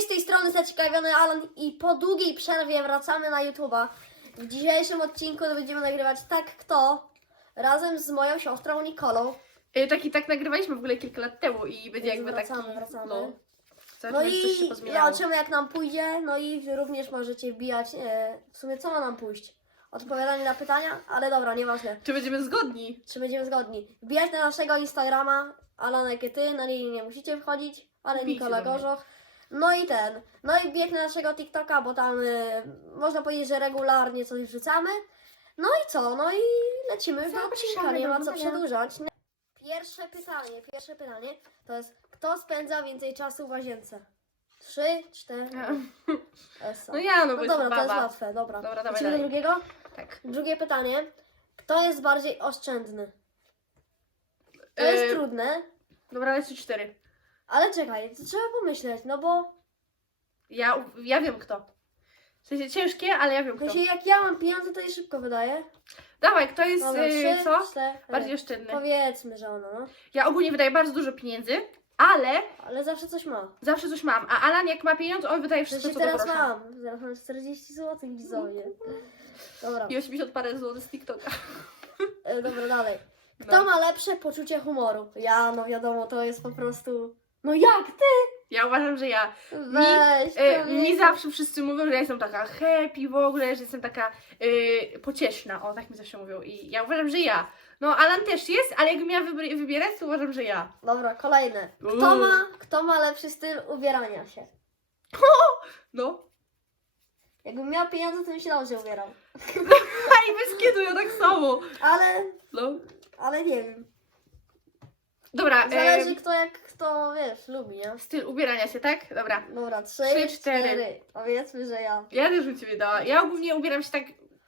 Z tej strony zaciekawiony Alan i po długiej przerwie wracamy na YouTube'a. W dzisiejszym odcinku będziemy nagrywać tak kto razem z moją siostrą Nikolą. Y, Tak i tak nagrywaliśmy w ogóle kilka lat temu i będzie jakby wracamy, taki... wracamy. No, cały No czas coś się i pozmieniało. zobaczymy jak nam pójdzie, no i wy również możecie wbijać, e, w sumie co ma nam pójść? Odpowiadanie na pytania, ale dobra, nieważne. Czy będziemy zgodni? Czy będziemy zgodni? Wbijać na naszego Instagrama, Alana Kiety, na niej nie musicie wchodzić, ale Wbijcie Nikola do mnie. Gorzoch. No i ten. No i na naszego TikToka, bo tam y, można powiedzieć, że regularnie coś wrzucamy. No i co? No i lecimy do Zapraszamy odcinka, nie do ma co oglądania. przedłużać. Pierwsze pytanie, pierwsze pytanie to jest, kto spędza więcej czasu w łazience? Trzy, cztery, esa. No ja, no bo No dobra, to jest baba. łatwe, dobra. Dobra, dawaj Lecimy do dalej. drugiego? Tak. Drugie pytanie. Kto jest bardziej oszczędny? To jest E, trudne, Dobra, lecę cztery. Ale czekaj, to trzeba pomyśleć, no bo Ja, ja wiem kto. W sensie ciężkie, ale ja wiem w kto. sensie jak ja mam pieniądze, to je szybko wydaję. Dawaj, kto jest, Dobra, y, trzy, co? cztery. Bardziej oszczędny. Powiedzmy, że ona, no. Ja ogólnie wydaję bardzo dużo pieniędzy, ale Ale zawsze coś ma. zawsze coś mam. A Alan jak ma pieniądze, on wydaje wszystko sensie co teraz mam. Zaraz mam 40 zł widzowie. Dobra, I 80 parę złotych z TikToka. e, dobra, dalej. Kto No. ma lepsze poczucie humoru? Ja, no wiadomo, to jest po prostu... No jak ty? Ja uważam, że ja. Weź, to E, nie- mi zawsze wszyscy mówią, że ja jestem taka happy w ogóle, że jestem taka e, pocieszna. O, tak mi zawsze mówią. I ja uważam, że ja. No, Alan też jest, ale jakbym miała wybr- wybierać, to uważam, że ja. Dobra, kolejne. Kto Uuu. ma, kto ma lepszy styl ubierania się? No. Jakbym miał pieniądze, to bym się dobrze ubierał. A i bez ja tak samo. Ale, No. ale nie wiem. Dobra, Zależy kto jak kto, wiesz, lubi, nie? styl ubierania się, tak? Dobra. Dobra, trzy, Trzy, cztery. cztery. Powiedzmy, że ja. Ja też bym Ciebie dała. Ja ogólnie ubieram się tak...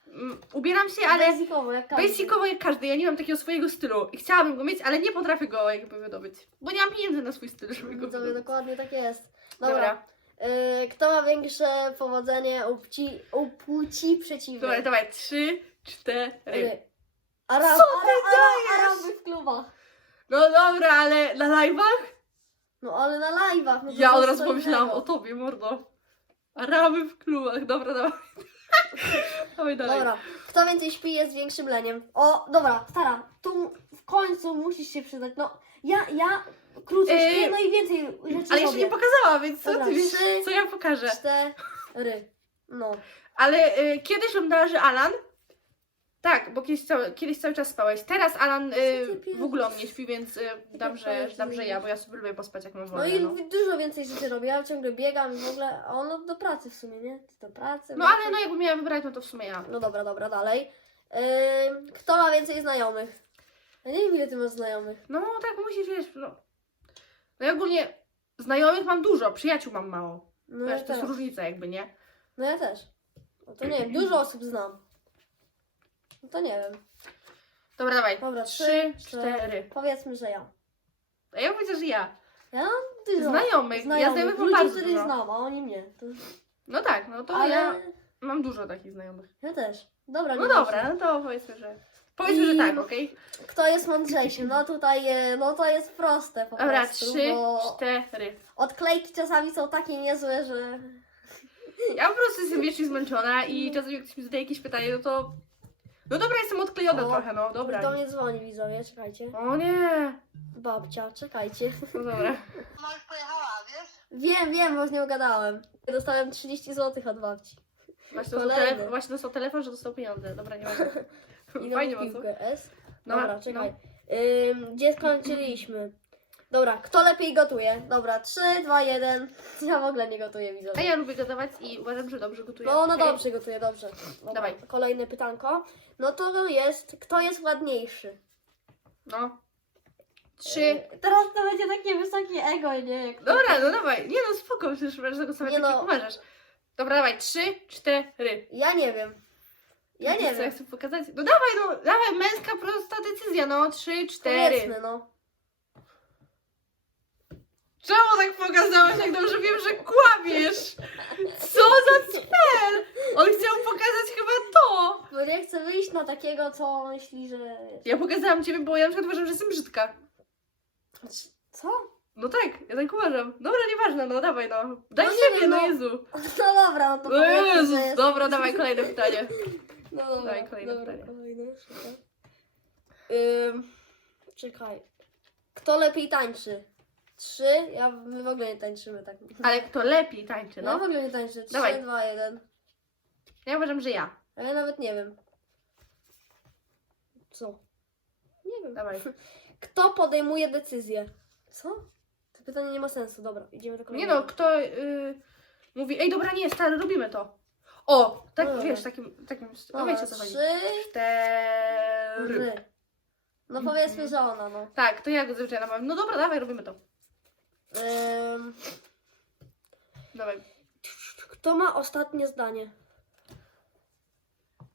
Mm, ubieram się, ale Basicowo, jak każdy. basicowo jak każdy. Ja nie mam takiego swojego stylu. I chciałabym go mieć, ale nie potrafię go jakby wydobyć. Bo nie mam pieniędzy na swój styl, żeby go Widzowie, wydobyć. dokładnie tak jest. Dobra. Dobra. Y, kto ma większe powodzenie u płci, u płci przeciwnej? Dobra, dawaj. Trzy, cztery. Y, Arab, Co ty ara, dajesz? ara, Araby w klubach. No dobra, ale na live'ach? No ale na live'ach. No to Ja od razu pomyślałam innego. o tobie, mordo. Araby w klubach. Dobra, dawaj. dawaj dalej. Dobra, kto więcej śpi jest większym leniem. O, dobra, stara, tu w końcu musisz się przyznać. No, ja, ja krócej Yy, śpię, no i więcej rzeczy Ale jeszcze robię. nie pokazała, więc co Dobra, ty wiesz, trzy, co ja pokażę? Cztery. No. Ale y, kiedyś bym dała, że Alan. Tak, bo kiedyś cały, kiedyś cały czas spałeś. Teraz Alan y, w ogóle on nie śpi, więc y, dam, że, dam, że ja, bo ja sobie lubię pospać jak mam No wolne. i No, dużo więcej rzeczy robię. Ja ciągle biegam i w ogóle, a ono do pracy w sumie, nie? Ty do pracy. no ale no jakbym miała wybrać, no to w sumie ja. No dobra, dobra, dalej. Ym, kto ma więcej znajomych? Ja nie wiem, ile ty masz znajomych. No tak musisz, wiesz, no. No ja ogólnie znajomych mam dużo, przyjaciół mam mało. No wiesz, ja to jest też. różnica jakby, nie? No ja też. No to nie wiem, dużo osób znam. No to nie wiem. Dobra, dawaj. Dobra, Trzy, cztery. Powiedzmy, że ja. A ja powiedział, że ja. Ja mam dużo Znajomych. Ja znajomych mam Ludzi, bardzo których dużo. znam, a oni mnie. To... No tak, no to Ale ja mam dużo takich znajomych. ja też. Dobra, No dobra, no to powiedzmy, że... Powiedzmy, I- że tak, okej? Kto jest mądrzejszy? No tutaj, e, no to jest proste po Dobra, prostu, trzy, bo cztery. odklejki czasami są takie niezłe, że... Ja po prostu jestem wiecznie zmęczona i czasem jak ktoś mi zadaje jakieś pytanie, no to... No dobra, jestem odklejona O, trochę, no dobra. Do mnie dzwoni widzowie, czekajcie. O nie. Babcia, czekajcie. No dobra. Mama już pojechała, wiesz? Wiem, wiem, bo z nią gadałem. Dostałem 30 zł od babci. Właśnie dostał, Kolejny. telefon, właśnie dostał telefon, że dostał pieniądze. Dobra, nie ma. I Fajnie ma co? piłkę S. No, Dobra, no. czekaj. Ym, gdzie skończyliśmy? Dobra, kto lepiej gotuje? Dobra, 3, 2, 1. Ja w ogóle nie gotuję, A widzowie. ja lubię gotować i uważam, że dobrze gotuję. No, no Okej? dobrze gotuje, dobrze. Dobra, Dawaj. Kolejne pytanko. No to jest, kto jest ładniejszy? No. Trzy. Yy, teraz to będzie takie wysokie ego, nie? Jak Dobra, no dawaj. Nie no, spoko, przecież możesz zagłosować Nie tak no. jak uważasz. Dobra, dawaj. Trzy, cztery. Ja nie wiem. Ja nie co wiem. ja chcę pokazać? No dawaj, no, dawaj, męska prosta decyzja, no. Trzy, cztery. Powiedzmy, no. Czemu tak pokazałeś, jak dobrze wiem, że kłamiesz? Co za cel? On chciał pokazać chyba to. Bo nie chcę wyjść na takiego, co myśli, że... Ja pokazałam ciebie, bo ja na przykład uważam, że jestem brzydka. Co? No tak, ja tak uważam. Dobra, nieważne, no dawaj no. Daj No nie siebie, wiem, no no. Jezu. No dobra, no to O powiedzmy, że Jezus, jest... dobra, dawaj kolejne pytanie. No dobra, Dawaj kolejne dobra, pytanie. kolejne, czekaj. Ym, czekaj. Kto lepiej tańczy? Trzy? Ja, my w ogóle nie tańczymy tak. Ale kto lepiej tańczy, Ja w no? ogóle nie tańczę. Trzy, Dawaj. dwa, jeden. Ja uważam, że ja. A ja nawet nie wiem. Co? Nie wiem. Dawaj. Kto podejmuje decyzję? Co? To pytanie nie ma sensu. Dobra, idziemy do Nie kolejnego. no, kto y, mówi, ej dobra, nie, stary, robimy to. O, tak Dobra. wiesz, takim, takim, no Dobra, wiecie o co chodzi. trzy, Cztery. ry. No powiedzmy, że ona, no. Tak, to ja go zazwyczaj namawiam. No dobra, dawaj, robimy to. Ym, Dawaj. kto ma ostatnie zdanie?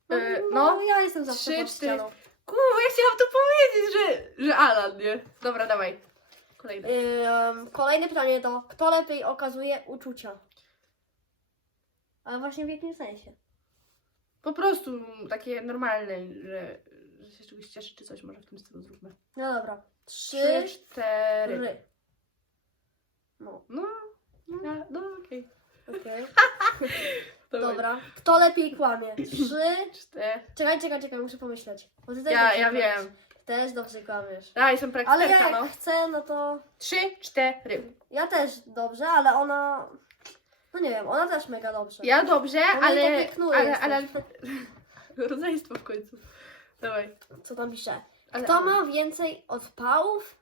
No, E, no, no. ja jestem zawsze Trzy, pod cztery. ścianą. Kurwa, ja chciałam to powiedzieć, że, że Alan, nie? Dobra, dawaj. Kolejny. Ym, kolejne pytanie to, kto lepiej okazuje uczucia? Ale właśnie w jakim sensie? Po prostu takie normalne, że, że się czegoś cieszy, czy coś może w tym stylu zróbmy. No dobra. Trzy, Trzy, cztery. ry. No, No, no, ja- no okej. okej. Dawaj. Dobra. Kto lepiej kłamie? Trzy. Cztery. Czekaj, czekaj, czekaj, muszę pomyśleć. Bo ty też Ja, dobrze ja kłamiesz. wiem. Też dobrze kłamiesz. Ja jestem Ale ja jak no. chcę, no to... Trzy, cztery. Ja też dobrze, ale ona... No nie wiem, ona też mega dobrze. Ja dobrze, Bo my ale, ale, ale, rodzeństwo w końcu. Dawaj. Co tam pisze? Ale, Kto ma więcej odpałów?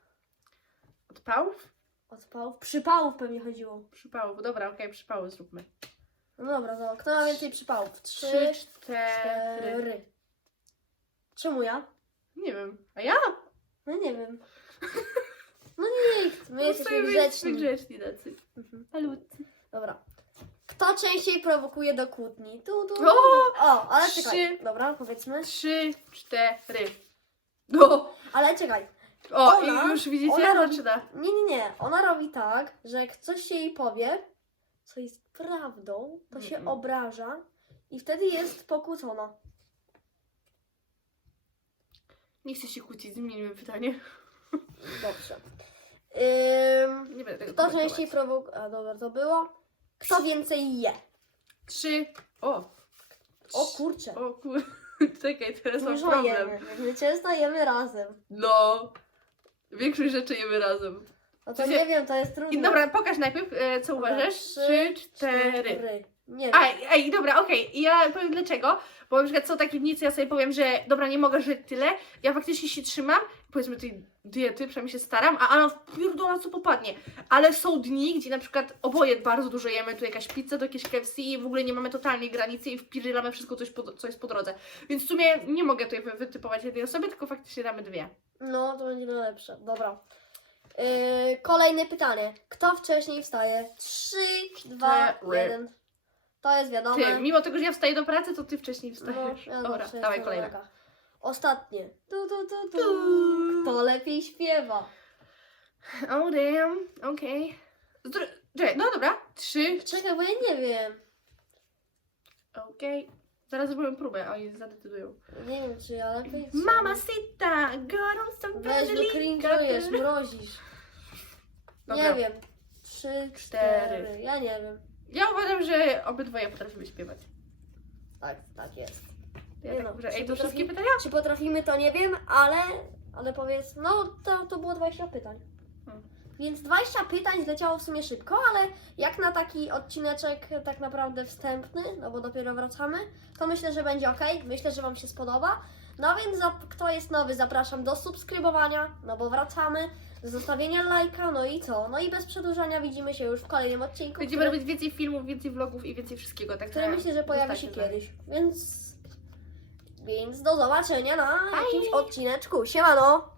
Odpałów? Odpałów? Przypałów pewnie chodziło. Przypałów. Dobra, okej, przypału zróbmy. No dobra, to kto ma więcej przypałów? Trzy, Trzy, cztery. cztery. Czemu ja? Nie wiem. A ja? No nie wiem. No nie, my jesteśmy sobie grzeczni. grzeczni tacy. Mhm. Malutcy. Dobra. Kto częściej prowokuje do kłótni? Tu, tu, tu. O! O, ale Trzy. czekaj. Dobra, powiedzmy. Trzy, cztery. No. Ale czekaj. O, Ona- i już widzicie, ona robi- zaczyna. Nie, nie, nie. Ona robi tak, że jak coś się jej powie, co jest prawdą, to się obraża i wtedy jest pokłócona. Nie chcę się kłócić, zmienimy pytanie. Dobrze. Ym, Nie będę tego kto komentować. częściej prowokuje... A dobra, to było. Kto więcej je? Trzy. O. O kurczę. O kur... Czekaj, teraz mam Dużo problem. jemy. My często jemy razem. No. Większość rzeczy jemy razem. No to To się- nie wiem, to jest trudne. I dobra, pokaż najpierw, e, co uważasz. trzy, cztery. Nie wiem. Ej, ej, dobra, okej. I ja powiem dlaczego. Bo na przykład są takie dni, co ja sobie powiem, że dobra, nie mogę żyć tyle. Ja faktycznie się trzymam, powiedzmy tej diety, przynajmniej się staram, a Anna wpierdala co popadnie. Ale są dni, gdzie na przykład oboje bardzo dużo jemy, tu jakaś pizza, tu jakieś KFC i w ogóle nie mamy totalnej granicy i wpierdzielamy wszystko, coś po, co jest po drodze. Więc w sumie nie mogę tutaj wy- wytypować jednej osoby, tylko faktycznie damy dwie. No, to będzie najlepsze. Dobra. Yy, kolejne pytanie. Kto wcześniej wstaje? Trzy, dwa, Cztery. jeden. To jest wiadome. Ty, mimo tego, że ja wstaję do pracy, to ty wcześniej no, wstajesz. ja dobra, zawsze dawaj jestem kolejne. na nogach. Ostatnie. Tu, tu, tu, tu. Kto lepiej śpiewa? Oh damn, okej. Okay. No dobra. Trzy, Czekaj, bo ja nie wiem. okej. Zaraz zrobimy próbę, oni zadecydują. Nie wiem, czy ja lepiej. czy- Mama sita, gorąca Weź, bo cringe'ujesz, mrozisz. Nie wiem. Trzy, Cztery. cztery. Ja nie wiem. Ja uważam, że obydwoje potrafimy śpiewać. Tak, tak jest. Ja Nie tak no, Ej, to potrafi- wszystkie pytania? Czy potrafimy, to nie wiem, ale, ale powiedz, no to, to było 20 pytań. Więc 20 pytań zleciało w sumie szybko, ale jak na taki odcineczek tak naprawdę wstępny, no bo dopiero wracamy, to myślę, że będzie ok. Myślę, że Wam się spodoba. No więc kto jest nowy, zapraszam do subskrybowania, no bo wracamy, zostawienia lajka, no i co? No i bez przedłużania widzimy się już w kolejnym odcinku, Będziemy który, robić więcej filmów, więcej vlogów i więcej wszystkiego. Tak który myślę, że pojawi się kiedyś. Więc, więc do zobaczenia na Bye. jakimś odcineczku. Siemano!